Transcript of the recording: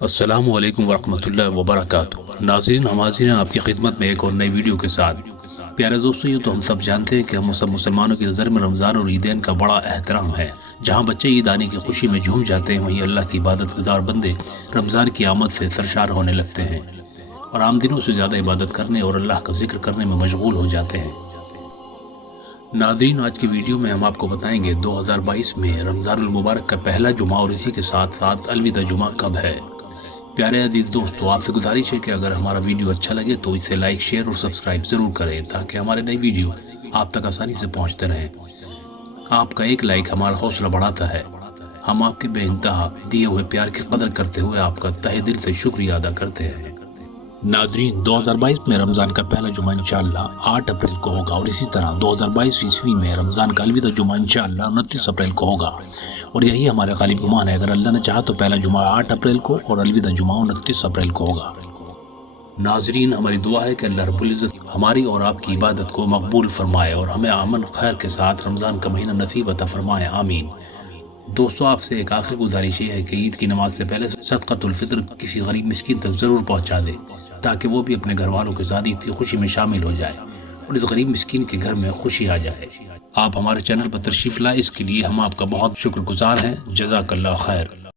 السلام علیکم ورحمۃ اللہ وبرکاتہ۔ ناظرین، ہم حاضر ہیں آپ کی خدمت میں ایک اور نئی ویڈیو کے ساتھ۔ پیارے دوستو، یہ تو ہم سب جانتے ہیں کہ ہم سب مسلمانوں کی نظر میں رمضان اور عیدین کا بڑا احترام ہے۔ جہاں بچے عید آنے کی خوشی میں جھوم جاتے ہیں، وہیں اللہ کی عبادت گزار بندے رمضان کی آمد سے سرشار ہونے لگتے ہیں اور عام دنوں سے زیادہ عبادت کرنے اور اللہ کا ذکر کرنے میں مشغول ہو جاتے ہیں۔ ناظرین، آج کی ویڈیو میں ہم آپ کو بتائیں گے 2022 میں رمضان المبارک کا پہلا جمعہ اور اسی کے ساتھ ساتھ الوداع جمعہ کب ہے۔ پیارے عزیز دوستو، آپ سے گزارش ہے کہ اگر ہمارا ویڈیو اچھا لگے تو اسے لائک، شیئر اور سبسکرائب ضرور کریں تاکہ ہمارے نئی ویڈیو آپ تک آسانی سے پہنچتے رہیں۔ آپ کا ایک لائک ہمارا حوصلہ بڑھاتا ہے۔ ہم آپ کے بے انتہا دیے ہوئے پیار کی قدر کرتے ہوئے آپ کا تہہ دل سے شکریہ ادا کرتے ہیں۔ ناظرین، 2022 میں رمضان کا پہلا جمعہ انشاءاللہ 8 اپریل کو ہوگا اور اسی طرح 2022 عیسوی میں رمضان کا الوداع جمعہ انشاءاللہ 29 اپریل کو ہوگا، اور یہی ہمارے غالب گمان ہے۔ اگر اللہ نے چاہا تو پہلا جمعہ 8 اپریل کو اور الوداع جمعہ 29 اپریل کو ہوگا۔ ناظرین، ہماری دعا ہے کہ اللہ رب العزت ہماری اور آپ کی عبادت کو مقبول فرمائے اور ہمیں امن خیر کے ساتھ رمضان کا مہینہ نصیب عطا فرمائے، آمین۔ دوستو، آپ سے ایک آخری گزارش یہ ہے کہ عید کی نماز سے پہلے صدقۃ الفطر کسی غریب مسکین تک ضرور پہنچا دے تاکہ وہ بھی اپنے گھر والوں کے ساتھ عید کی خوشی میں شامل ہو جائے اور اس غریب مسکین کے گھر میں خوشی آ جائے۔ آپ ہمارے چینل پر تشریف لائے، اس کے لیے ہم آپ کا بہت شکر گزار ہیں۔ جزاک اللہ خیر۔